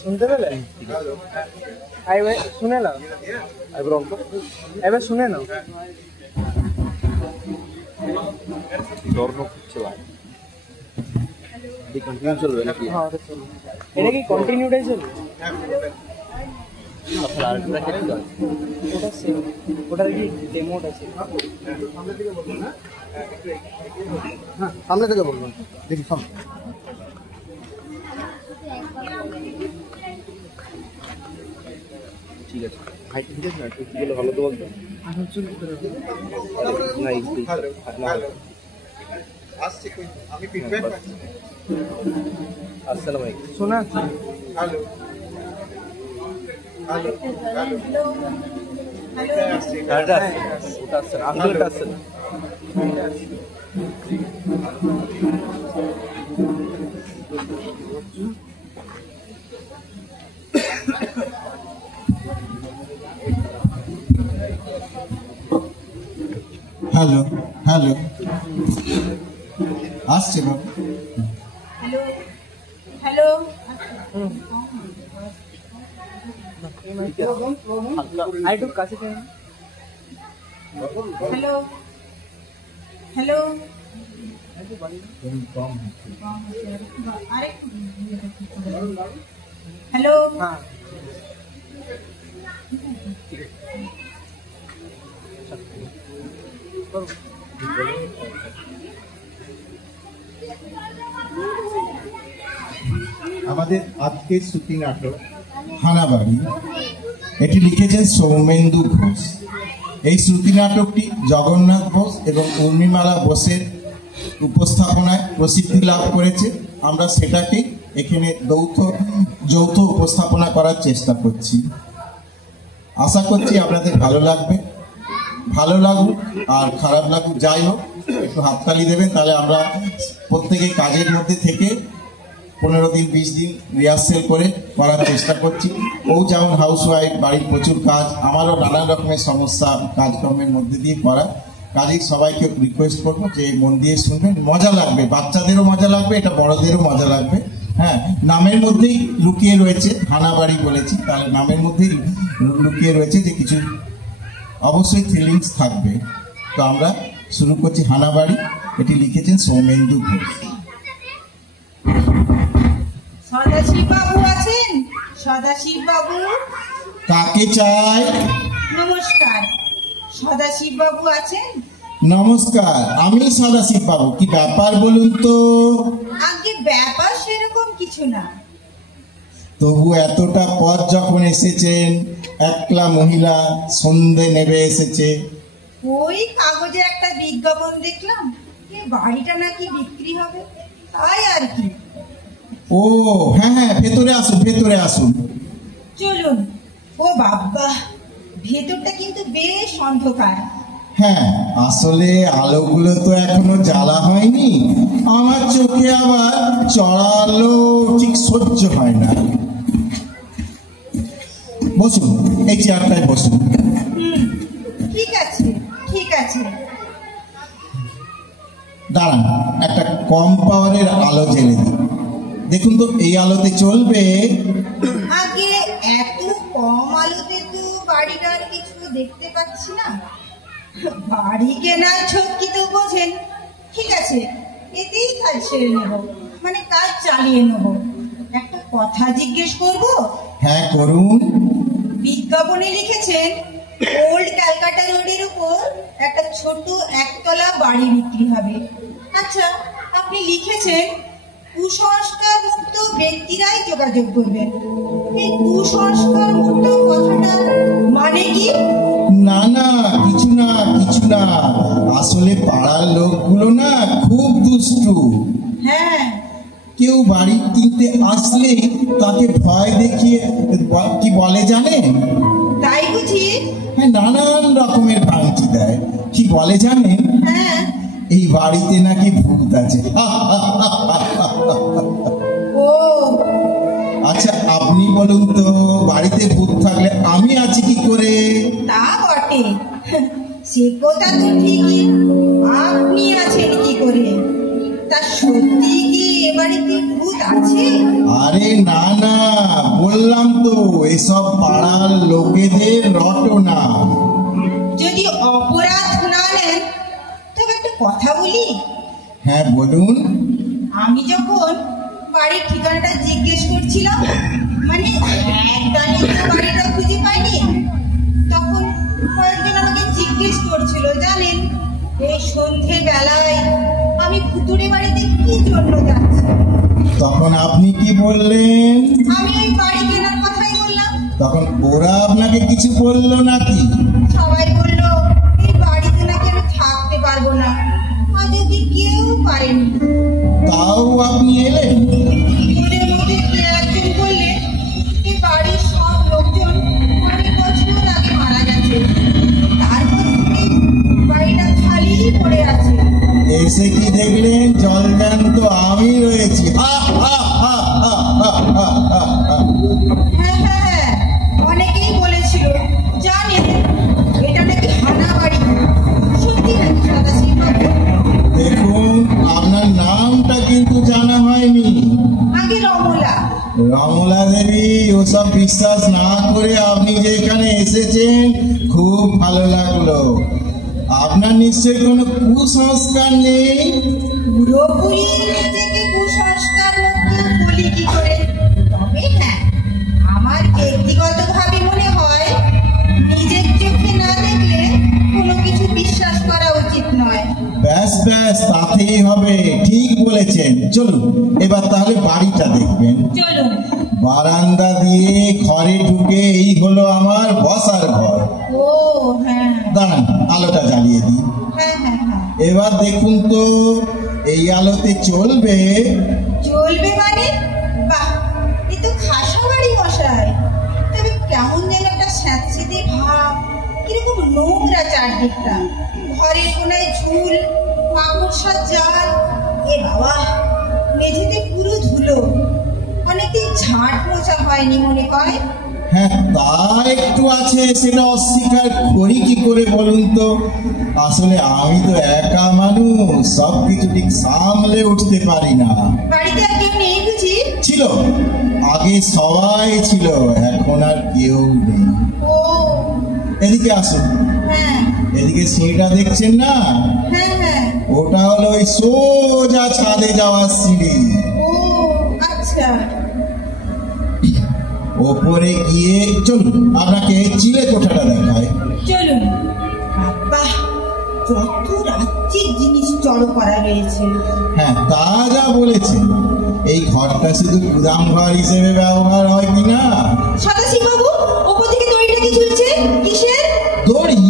শুনতে পেলে? শুনে নাও, এবার শুনে নাও। কন্টিনিউ চলবে নাকি? হ্যাঁ, এটা কি কন্টিনিউটাই চলবে? ওটার কি ডেমোটা ছিল? হ্যাঁ, সামনে থেকে বলবেন, দেখি সামনে। ঠিক আছে, হাইট ঠিক আছে না? একটু গেলে ভালো তো বলতো না। আমি ফিডব্যাক পাচ্ছি। আসসালামু আলাইকুম। শোনা? Hello hello hello. ওটা আসছে না, আঙ্গুলটা আসছে না। হ্যালো হ্যালো, আসছে বাবু। হ্যালো হ্যালো, আরেকটু কাছে হ্যালো হ্যালো, হ্যালো। হ্যাঁ, আমাদের আজকের শ্রুতি নাটক হানাবাড়ি, এটি লিখেছেন সৌমেন্দু ঘোষ। এই শ্রুতি নাটকটি জগন্নাথ বোস এবং উর্মিমালা বোসের উপস্থাপনায় প্রসিদ্ধি লাভ করেছে। আমরা সেটাকে এখানে যৌথ উপস্থাপনা করার চেষ্টা করছি। আশা করছি আপনাদের ভালো লাগবে। ভালো লাগুক আর খারাপ লাগুক, যাই হোক, একটু হাততালি দেবেন, তাহলে আমরা প্রত্যেকে কাজের মধ্যে থেকে 15 দিন 20 দিন রিহার্সেল করে করার চেষ্টা করছি। ও যেমন হাউসওয়াইফ, বাড়ির প্রচুর কাজ, আমারও নানান রকমের সমস্যা কাজকর্মের মধ্যে দিয়ে করা। কাজেই সবাইকে রিকোয়েস্ট করবো যে মন দিয়ে শুনবেন, মজা লাগবে, বাচ্চাদেরও মজা লাগবে, এটা বড়দেরও মজা লাগবে। হ্যাঁ, নামের মধ্যেই লুকিয়ে রয়েছে, হানাবাড়ি বলেছি, তাহলে নামের মধ্যেই লুকিয়ে রয়েছে যে কিছু অবশ্যই ফিলিংস থাকবে। তো আমরা শুরু করছি হানাবাড়ি। এটি লিখেছেন সৌমেন্দু ঘোষ। সদাশিব বাবু আছেন? সদাশিব বাবু, কাকে চাই? নমস্কার। সদাশিব বাবু আছেন? নমস্কার, আমি সদাশিব বাবু। কি ব্যাপার বলুন তো? আগে ব্যাপার সেরকম কিছু না, তবু এতটা পথ যখন এসেছেন, একলা মহিলা, সন্ধে নেমে এসেছে, ওই কাগজে একটা বিজ্ঞাপন দেখলাম, এই বাড়িটা নাকি বিক্রি হবে, তাই আর কি। ও হ্যাঁ হ্যাঁ, ভেতরে আসুন, ভেতরে আসুন। চলুন। ও বাবা, ভেতরটা কিন্তু বেশ অন্ধকার। হ্যাঁ, আসলে আলোগুলো তো এখনো জ্বালা হয়নি, আমার চোখে আবার চড়া আলো ঠিক সহ্য হয় না। বসুন, এই চেয়ারটায় বসুন। ঠিক আছে ঠিক আছে। দাঁড়ান, একটা কম পাওয়ারের আলো জ্বেলে দিন। দেখুন তো এই আলোতে চলবে? আগে এত কম আলোতে তো বাড়িটার কিছু দেখতে পাচ্ছি না। বাড়ি কেনার ঝক্কি তো বোঝেন। ঠিক আছে, এতেই কাজ সেরে নেব, মানে কাজ চালিয়ে নেব। একটা কথা জিজ্ঞেস করব? হ্যাঁ করুন। বিজ্ঞাপনে লিখেছেন ওল্ড ক্যালকাটা রোডের উপর একটা ছোট একতলা বাড়ি বিক্রি হবে। আচ্ছা, আপনি লিখেছেন কুসংস্কার মুক্ত ব্যক্তিরাই যোগাযোগ করবেন। এই কুসংস্কার মুক্ত কথাটার মানে কি? না না, কিছু না কিছু না, আসলে পাড়ার লোকগুলো না খুব দুষ্টু। হ্যাঁ, কেউ বাড়ি কিনতে আসলে তাকে ভয় দেখিয়ে কি বলে জানেন? তাই বুঝি? হ্যাঁ, নানান রকমের ভাঙচি দেয়। কি বলে জানেন? হ্যাঁ। এই বাড়িতে নাকি ভূত আছে। ও আচ্ছা, আপনি বলুন তো, বাড়িতে ভূত থাকলে আমি আছি কি করে? তা বটে। বটে, সে কথা তো ঠিকই। আপনি আছেন কি করে? তা সত্যি কি এ বাড়িতে ভূত আছে? আরে না না, বললাম তো এসব পাড়ার লোকেদের রটনা। যদি অপরাধ না নেন তবে একটা কথা বলি। হ্যাঁ বলুন। আমি যখন বাড়ির ঠিকানাটা জিজ্ঞেস করছিলাম, মানে একদানে তো বাড়িটা খুঁজে পাইনি, তখন কয়েকজন আমাকে জিজ্ঞেস করছিল, জানেন এই সন্ধে বেলায় আমি ভুতুড়ে বাড়িতে কি জন্য যাচ্ছি। তখন আপনি কি বললেন? আমি ওই বাড়ি কেনার কথাই বললাম। তখন ওরা আপনাকে কিছু বললো নাকি? সবাই বলল এই বাড়িতে নাকি আমি থাকতে পারবো না, আজ অব্দি কেউ পারেনি। তাও আপনি এলেন? ওদের মধ্যে কে একজন বললেন এই বাড়ির সব লোকজন অনেক বছর আগে মারা গেছে, তারপর থেকে বাড়িটা খালি পড়ে আছে। এসে কি দেখলেন? জল দেন তো আমি রয়েছি। হ্যাঁ, অনেকেই বলেছিল, জানেন এটা নাকি হানা বাড়ি। সত্যি নাকি সদাশিববাবু? দেখুন, আপনার নামটা কিন্তু জানা হয়নি। আগে রমলা। রমলা দেবী, ওসব বিশ্বাস না করে আপনি যে এখানে এসেছেন খুব ভালো লাগলো। আপনার নিশ্চয়ই কোনো কুসংস্কার নেই? পুরোপুরি নিজেকে কুসংস্কার মুক্ত বলি কি করে? তবে হ্যাঁ, আমার ব্যক্তিগতভাবে মনে হয় নিজের চোখে না দেখলে কোনো কিছু বিশ্বাস করা উচিত নয়। ব্যাস ব্যাস, তাতেই হবে। ঠিক বলেছেন। চলুন এবার তাহলে বাড়িটা দেখবেন। চলুন। বারান্দা দিয়ে ঘরে ঢুকে এই হলো আমার বসার ঘর। ও হ্যাঁ দাঁড়ান, আলোটা জ্বালিয়ে দিই। হ্যাঁ হ্যাঁ হ্যাঁ। এবার দেখুন তো, এই আলোতে চলবে? চলবে মানে? বাহ, এ তো খাসা বাড়ি মশাই। তবে কেমন যেন একটা স্যাঁতসেঁতে ভাব, কিরকম নোংরা চারদিকটা। ঘরের কোনায় ঝুল, মাকড়সার জাল। এ বাবা, মেঝেতে পুরো ধুলো। অনেকদিন ঝাঁট মোছা হয়নি মনে হয়। হ্যাঁ, তা একটু আছে, সেটা অস্বীকার করি কি করে বলুন তো? আসলে আমি তো একা মানুষ, সবকিছু ঠিক সামলে উঠতে পারি না। বাড়িতে আর কেউ নেই বুঝি? ছিল, আগে সবাই ছিল, এখন আর কেউ নেই। ও এদিকে আসুন। হ্যাঁ এদিকে সিঁড়িটা দেখছেন না? হ্যাঁ হ্যাঁ। ওটা হলো ওই সোজা ছাদে যাওয়ার সিঁড়ি। ও আচ্ছা। ওপরে গিয়ে চলুন আপনাকে চিলে কোঠাটা দেখায়। চলুন। বাহ, যত রাজ্যের জিনিস জড়ো করা রয়েছে। হ্যাঁ, তা যা বলেছেন। এই ঘরটা শুধু গুদাম ঘর হিসেবে ব্যবহার হয় কিনা? সদাশিববাবু, ওপর থেকে দড়িটা কি ঝুলছে? কিসের দড়ি?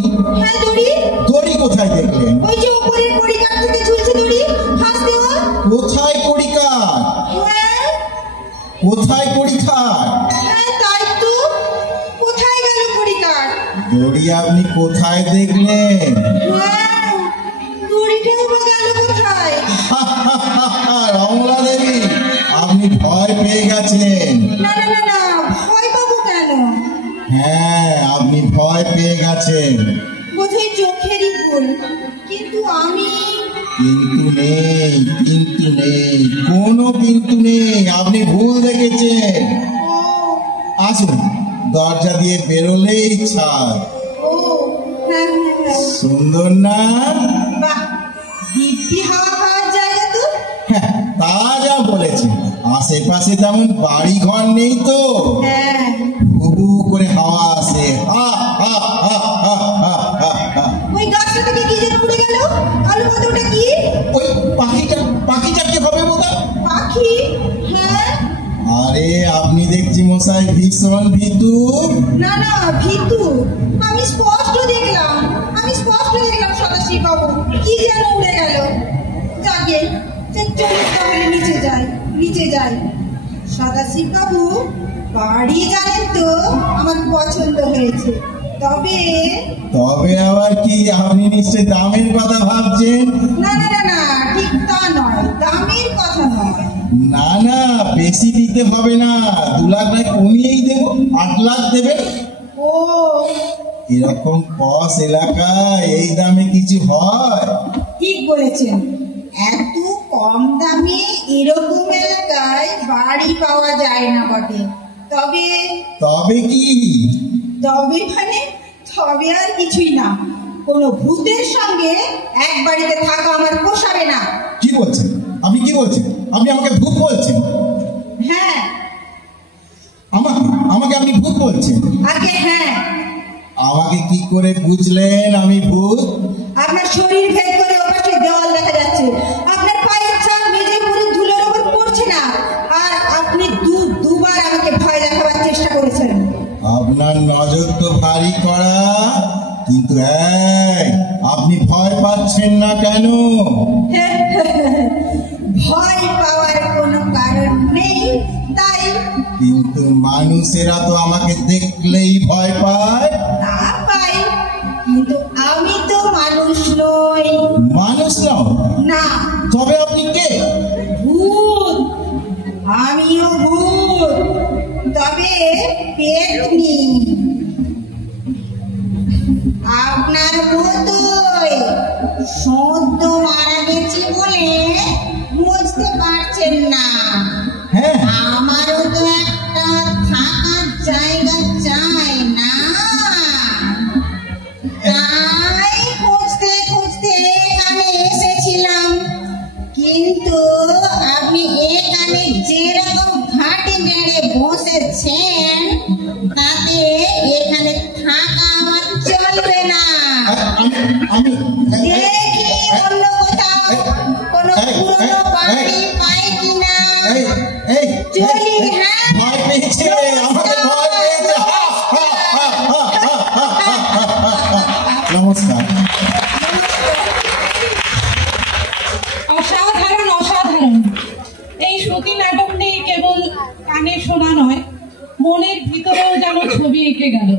হ্যাঁ দড়ি। দড়ি কোথায় দেখলেন? ওই যে ওপরের কড়িকাঠ থেকে ঝুলছে দড়ি, ফাঁস দেওয়া। কোথায় কড়িকাঠ? হ্যাঁ কোথায় কড়িকাঠ? হ্যাঁ, তাই তো। কোথায় গেল কড়িকাঠ? দড়ি আপনি কোথায় দেখলেন? হ্যাঁ, দড়িটাই বা গেল কোথায়? রমলা দেবী, আপনি ভয় পেয়ে গেছেন। না না না না, ভয় পাবো কেন? হ্যাঁ, আপনি ভয় পেয়ে গেছেন। বোধহয় চোখেরই ভুল, কিন্তু আমি কিন্তু নেই, কিন্তু নেই, কোনো কিন্তু নেই, আপনি ভুল দেখেছেন। আসুন, দরজা দিয়ে বেরোলেই ছাদ। ও হ্যাঁ হ্যাঁ হ্যাঁ। সুন্দর না? বাহ, দিব্যি হাওয়া খাওয়ার জায়গা তো। হ্যাঁ, তা যা বলেছেন। আশেপাশে তেমন বাড়ি ঘর নেই তো, হ্যাঁ। হু করে হাওয়া আসে। ওই গাছটা থেকে কি যেন উড়ে গেল, কালো পাতাটা কি? ওই পাখিটা কি হবে বোধ? পাখি? হ্যাঁ। আরে আপনি দেখছি মশাই ভীষণ ভীতু। না না, ভীতু আমি স্পষ্ট দেখলাম সদাশিববাবু, কি যেন উড়ে গেল। যাকে চলুন তাহলে নিচে যাই। সদাশিববাবু, বাড়ি জানেন তো আমার পছন্দ হয়েছে, তবে আবার কি? আপনি নিশ্চয় দামের কথা ভাবছেন? না না না না, ঠিক তা নয়, দামের কথা নয়। না না, বেশি দিতে হবে না, 2 লাখ নয়, কমিয়েই দেবো, 8 লাখ দেবেন। ও এরকম এরকম পশ এলাকায় এই দামে কিছু হয়? ঠিক বলেছেন, এত কম দামে এরকম এলাকায় বাড়ি পাওয়া যায় না বটে। তবে তবে কি? তবে মানে তবে আর কিছুই না, কোনো ভূতের সঙ্গে এক বাড়িতে থাকা আমার পোষাবে না। কি বলছেন আপনি? কি বলছেন আপনি? আমাকে ভূত বলছেন? হ্যাঁ। আমাকে আপনি ভূত বলছেন? আগে হ্যাঁ। আমাকে কি করে বুঝলেন আমি ভূত? আপনার শরীর ভেদ করে ওপাশে দেওয়াল দেখা যাচ্ছে, আপনার পায়ের ছাপ মেঝে পুরো ধুলোর উপর পড়ছে না, আর আপনি দুবার আমাকে ভয় দেখাবার চেষ্টা করেছেন। আপনার নজর তো ভারী করা, কিন্তু আপনি ভয় পাচ্ছেন না কেন? ভয় পাওয়ার কোনো কারণ নেই তাই। কিন্তু মানুষেরা তো আমাকে দেখলেই ভয় পায়। তা পাই, কিন্তু আমি তো মানুষ নই। মানুষ নও? না। তবে আপনি কে? ভূত। আমিও ভূত, তবে পেতনি। আপনার মতোই সদ্য মারা গেছি বলে বুঝতে পারছেন না। হ্যাঁ, আমারও তো একটা থাকার জায়গা চাই না, তাই খুঁজতে খুঁজতে এখানে এসেছিলাম। কিন্তু আপনি এখানে যেরকম ঘাটে নেড়ে বসেছেন তাতে এখানে থাকা আমার চলবে না। দেখি অন্য কোথাও কোনো পুরনো বাড়ি পাই কিনা। চলি। হ্যাঁ, ভয় পেয়েছে, আমাকে ভয় পেয়েছে। নমস্কার। অসাধারণ অসাধারণ। এই শ্রুতি নাটকটি কেবল কানে শোনা নয়, মনের ভিতরেও যেন ছবি এঁকে গেল।